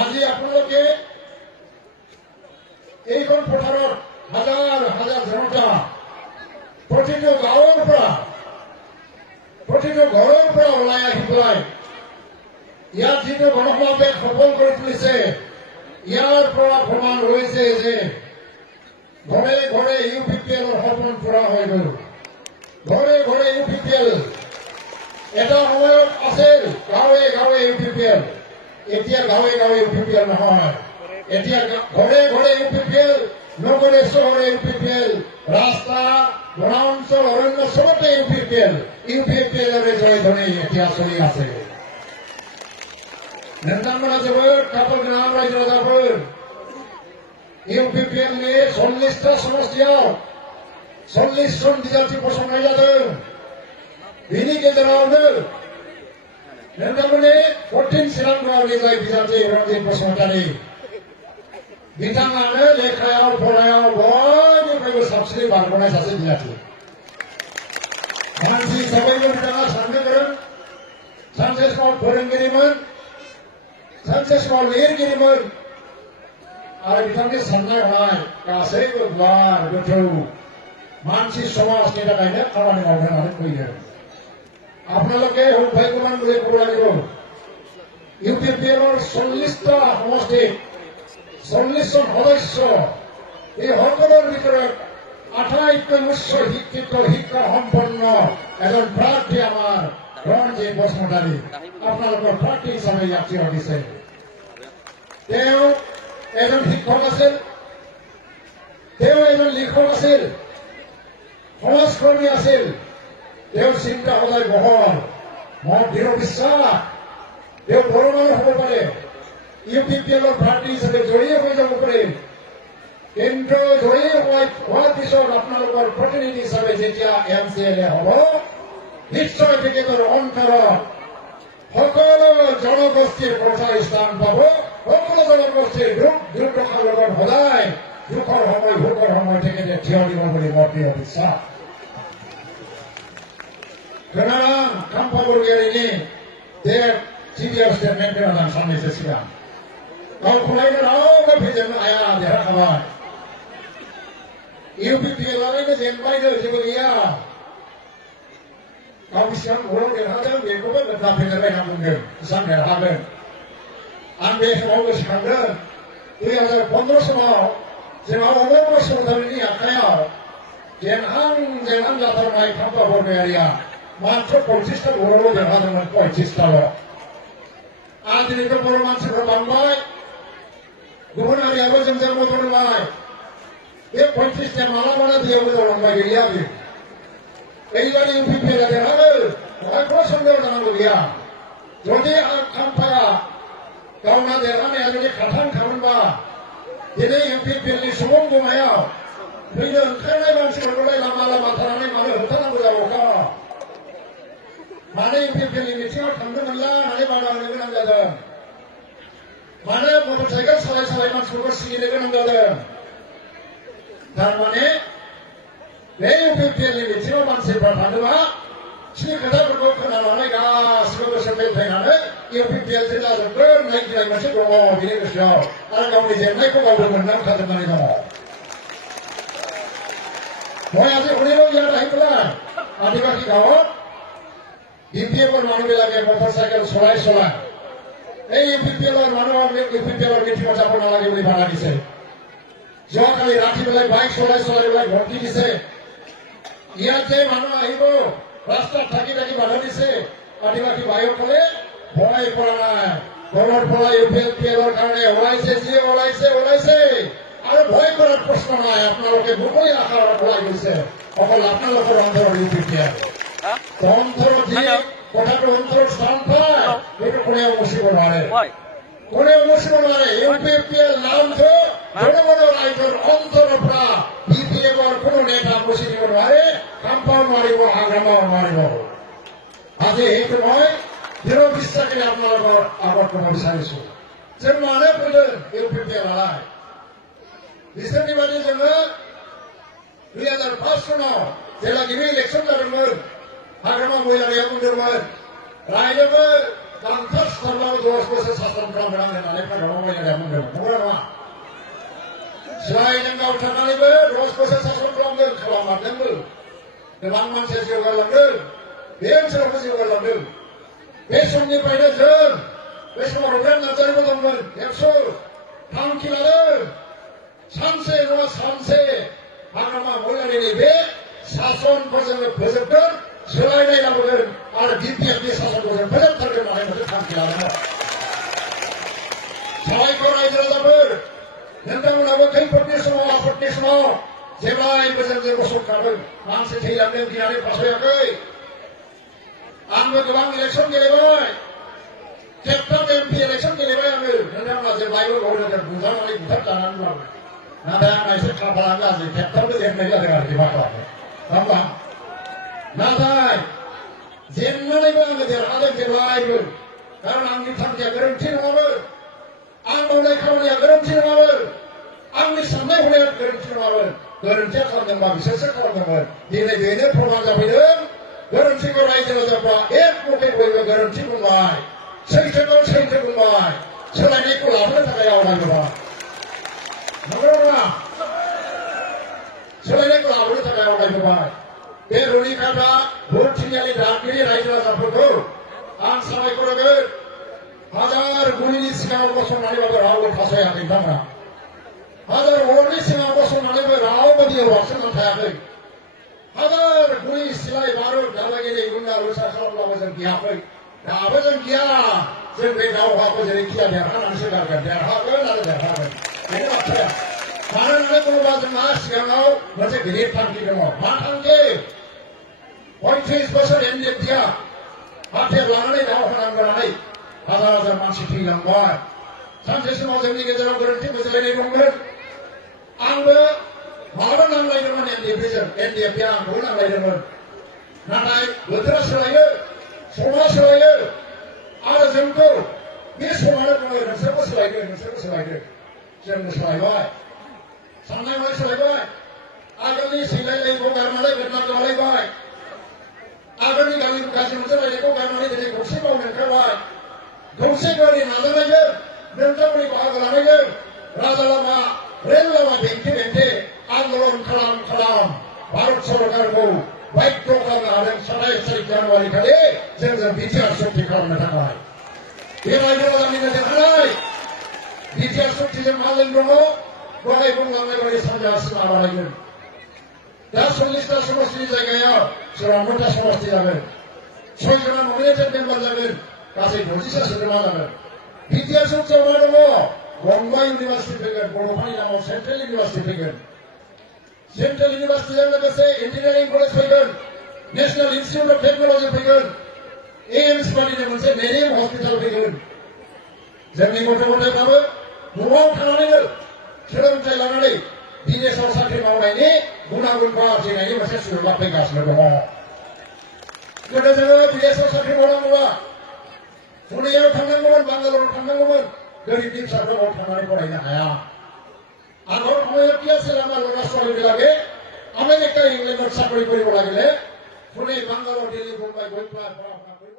আজি আপোনালোকে এইখন পথাৰত হাজাৰ হাজাৰ জনতা প্ৰতিটো গাঁৱৰ পৰা প্ৰতিটো ঘৰৰ পৰা ওলাই আহি পেলাই ইয়াত যিটো গণসমাৱেশ সফল কৰি তুলিছে ইয়াৰ পৰা প্ৰমাণ হৈছে যে ঘৰে ঘৰে UPPLৰ সপোন পূৰা হৈ গ'ল। ঘৰে ঘৰে UPPL এটা সময়ত আছিল গাঁৱে গাঁৱে UPPL, এতিয়া গাঁৱে গাঁৱে UPPL নহয়, এতিয়া ঘৰে ঘৰে UPPL, নগৰে চহৰে UPPL, ৰাস্তা বনাঞ্চল অৰণ্য চবতে UPPLৰে জয়ধ্বনি এতিয়া চলি আছে। नोंथांमोना जोबोद खाफाल गोनां रायजो राजाफोर UPPLनि 40टा समष्टियाव 40 जन बिजाथि फसंनाय जादों। बिनि गेजेरावनो नोंथांमोननि 14 चिरां गावनि जाय बिजाथि रन्जित बसुमतारी बिथाङानो लेखायाव फरायाव बयनिफ्रायबो साबसिनै बारग'नाय सासे बिजाथि। मानसि हिसाबैबो बिथाङा साननो गोरों, सानसे समाव फोरोंगिरिमोन, सानसे समाव लिरगिरिमोन आरो बिथांनि साननाय हनाय गासैबो गुवार गोथौ मानसि समाजनि थाखायनो खामानि मावनो होननानै फैदों। আপোনালোকে সৌভাগ্যৱান বুলি ক'ব লাগিব। UPPLৰ 40টা সমষ্টিত 40 জন সদস্য, এই সকলৰ ভিতৰত আটাইতকৈ উচ্চ শিক্ষিত শিক্ষা সম্পন্ন এজন প্ৰাৰ্থী আমাৰ ৰঞ্জিত বসুমতাৰী আপোনালোকৰ প্ৰাৰ্থী হিচাপে ইয়াত থিয় দিছে। তেওঁ এজন শিক্ষক আছিল, তেওঁ এজন লিখক আছিল, সমাজকৰ্মী আছিল, তেওঁৰ চিন্তা সদায় বহল, মোৰ দৃঢ় বিশ্বাস তেওঁ বড়ো মানুহ হ'ব পাৰে, UPPLৰ প্ৰাৰ্থী হিচাপে জয়ী হৈ যাব পাৰে, কিন্তু জয়ী হোৱাৰ পিছত আপোনালোকৰ প্ৰতিনিধি হিচাপে যেতিয়া MCLA হ'ব নিশ্চয় তেখেতৰ অন্তৰত সকলো জনগোষ্ঠীৰ কথা স্থান পাব। সকলো জনগোষ্ঠীৰ দুখ দুৰ্দশাৰ লগত সদায় দুখৰ সময় ভোকৰ সময় তেখেতে থিয় দিব বুলি মোৰ দৃঢ় বিশ্বাস। Kenalan tanpa bergerak ini dia tidak statement kenalan sampai sekarang. Kalau mulai dari kebijakan ayah dia kawan. UPPL ini jenpai itu sebagai kalau misalnya orang derhada, mereka pun tetap bergerak namun sampai derhada. Ambil semua sekarang, itu yang ada 15 semua, semua orang semua ini akaya, jangan latar naik tanpa bergerak. মাত্র 25টা বড় দেখা যাবে 25টা লোক আজ দিনে বড় মানুষের বাংলায় গুবন আর আরো জমজম মতন নয় এই 25টা মালা মালা দিয়ে বলে লম্বা গিয়া দিবে এইবার UPPL দেখা হবে কোনো সন্দেহ জানাবো গিয়া যদি খামপায়া কাউনা দেখানে যদি খাঠান খাবেন বা দিনে UPPL नि সুবন গোমায়াও ফিরে ওখানে মানুষের লামা লামা থানানে মানে হতানাবো যাবো কা Mana UPPL मिथिङाव थांनो मोनला होननानै बादा होनो गोनां जादों। मानो मटरसाइकेल सालाय सालाय मानसिफोरखौ सिगिनो गोनां जादों। थारमाने बे UPPL मिथिङाव मानसिफ्रा थाङोबा बिसोरनि खोथाफोरखौ खोनानानै गासिबो गोसो फैनानै UPPL जों जाजोबगोन होननाय गिनाय मोनसे दङ बिनि गोसोआव आरो गावनि जेंनायखौ गावबो मोनदांखाजोबनानै दङ। মই আজি শুনিব ইয়াত আহি পেলাই আদিবাসী গাঁৱত UPPLৰ মানুহবিলাকে মটৰচাইকেল চলাই চলাই এই UPPLৰ মানুহক UPPLৰ মিটিঙত যাব নালাগে বুলি বাধা দিছে। যোৱাকালি ৰাতি বেলাই বাইক চলাই চলাই পেলাই ভৰ্তি দিছে। ইয়াতে মানুহ আহিব ৰাস্তাত থাকি থাকি বাধা দিছে। আদিবাসী ভাইসকলে ভয় কৰা নাই। ঘৰৰ পৰা UPPLৰ কাৰণে ওলাইছে, যি ওলাইছে আৰু ভয় কৰাৰ প্ৰশ্ন নাই। আপোনালোকে মুকলি আকাৰত ওলাই গৈছে। অকল আপোনালোকৰ অন্তৰৰ UPPL অন্তৰত যি কথাটো অন্তৰত স্থান পায় সেইটো কোনেও মুচিব নোৱাৰে। UPPL নামটো বড়ো বড়ো ৰাইজৰ অন্তৰৰ পৰা BPFৰ কোনো নেতা মুচি দিব নোৱাৰে, কামপাও নোৱাৰিব, আগ্ৰামাও নোৱাৰিব। আজি সেইটো মই দৃঢ় বিশ্বাসেৰে আপোনালোকৰ আগত ক'ব বিচাৰিছো যে मानो फैदों UPPL आलाय बिसोरनि बादि जोङो 2005 सनाव जेब्ला गिबि इलेक्सन जादोंमोन हाग्रामा महिलारिया बुंदोंमोन रायनोबो गांथारथारब्लाबो 10 बोसोर सासन खालामगोन होननानै फोरमायनानै बुंदों नंगौ नङा सिलायजों गावथारनानैबो 10 बोसोर सासन खालामगोन खालामाखैबो गोबां मानसिया जौगालांदों बे ओनसोलावबो जौगालांदों बे समनिफ्रायनो जों बे समाव रुपेन नार्जारिबो दंमोन एबसु थांखि लादों सानसे नङा सानसे हाग्रामा महिलारिनि बे सासनखौ जोङो फोजोबगोन सोलायनाय लाबोगोन आरो बिपिएफनि सासनखौ जों फोजोबथारगोन होननानै मोनसे थांखि लादोंमोन साबायखर रायजो राजाफोर नोंथांमोनाबो खैफोदनि समाव आफदनि समाव जेब्लायबो जों गसंथादों मानसि थैलांदों गिनानै फासयाखै आंबो गोबां इलेक्सन गेलेबाय खेबथाम एमपि इलेक्सन गेलेबाय आङो नोंथांमोना जेब्लायबो गावजों बुजानानै बुथारजानानैब्लाबो नाथाय आंना एसे खाफालानो गाज्रि खेबथामबो जेननाय जादों आरोखि मा खालामनो होमबा नाथाय जेननानैबो आङो देरहादों जेब्लायबो कारन आंनि थांखिया गोरोन्थि नङामोन आं मावनाय खामानिया गोरोन्थि नङामोन आंनि साननाय हनाया गोरोन्थि नङामोन गोरोन्थिया खालामदोंबा बिसोरसो खालामदोंमोन दिनै बेनो प्रमान जाफैदों गोरोन्थिखौ रायजो राजाफ्रा एक मथे बयबो गोरोन्थि बुंबाय सैथोखौ सैथो बुंबाय सोलायनायखौ लाबोनो थाखाय आवगायबोबाय नंगौ नङा सोलायनायखौ लाबोनो थाखाय आवगायबोबाय बे रनिकाटा भुटथिंगानि दागिरि रायजो राजाफोरखौ आं साबायखर होगोन हाजार गुलिनि सिगाङाव गसंनानैबाबो रावबो फासयाखै बिथांमोना हाजार अरनि सिगाङाव गसंनानैबो रावबो दैयाव बारसोमनानै थायाखै हाजार गुलि सिलाय बारुद दालागिरि गुन्दा रुसा खालामब्लाबो जों गियाखै दाबो जों गिया जों बे दावहाखौ जेरैखिया देरहानानैसो गारगोन देरहागोन आरो देरहागोन बेनो बाथ्राया मानो होननानै बुङोब्ला जोंहा सिगाङाव मोनसे गिदिर थांखि दङ मा थांखि 35 बोसोर एनडिएफटिआ हाथियार लानानै दावहा नांबोनानै हाजार हाजार मानसि थैलांबाय सानसे समाव जोंनि गेजेराव गोरोन्थि बुजिलायनाय दंमोन आंबो माबा नांलायदोंमोन एनडिएफटिजों एनडिएफटिआ आंखौबो नांलायदोंमोन नाथाय बोथोरा सोलायो समा सोलायो आरो जोंखौ बे समानो बुङो नोंसोरबो सोलायदो नोंसोरबो सोलायदो जोंबो सोलायबाय साननाय हनाय सोलायबाय आगोलनि सैलायलायखौ गारनानै गोदना लालायबाय आगोलनि गामि गाज्रि मोनसे रायनायखौ गारनानै दिनै खौसे मावनो ओंखारबाय खौसे गावनि नाजानायजों नोंथांमोननि बाहागो लानायजों राजा लामा रेल लामा बेंथे बेंथे आन्दलन खालाम भारत सरकारखौ बाध्य खालामनो हादों 27 जानुवारि खालि जों बिटिआर सक्ति खालामनो थाखाय बे रायजो राजानिनो देरहानाय बिटिआर सक्तिजों माजों दङ दहाय बुंलांनाय बायदि सानजा सिमा बानायगोन दा 40टा समष्टिनि जायगायाव 54टा समष्टि जागोन 6 जना नमिनेटेड मेम्बार जागोन गासै 40टा सोद्रोमा जागोन बिटिआर सक्तियाव मा दङ गंबा इउनिभार्सिटि फैगोन बड'फानि नामाव सेन्ट्रेल इउनिभार्सिटि फैगोन सेन्ट्रेल इउनिभार्सिटिजों लोगोसे इन्जिनियारिं कलेज फैगोन नेशनेल इन्स्टिट्युट अफ टेक्न'लजि फैगोन एम्स बादिनो मोनसे मेरिन हस्पिटाल फैगोन जोंनि गथ' गथायफ्राबो न'आव थानानैनो सोलोंथाइ लानानै बिदेशाव साख्रि मावनायनि गुनागुनखौ आरजिनायनि मोनसे सुबिदा फैगासिनो दङ गोदो जोङो बिदेशाव साख्रि मावनांगौबा पुनेयाव थांनांगौमोन बांगालराव थांनांगौमन गरिबनि फिसाफ्रा थांनानै फरायनो हाया আগৰ সময়ত কি আছিল আমাৰ ল'ৰা ছোৱালীবিলাকে আমেৰিকা ইংলেণ্ডত চাকৰি কৰিব লাগিলে পুনে বাংগালোৰ দিল্লী মুম্বাই গৈ পঢ়া শুনা কৰিব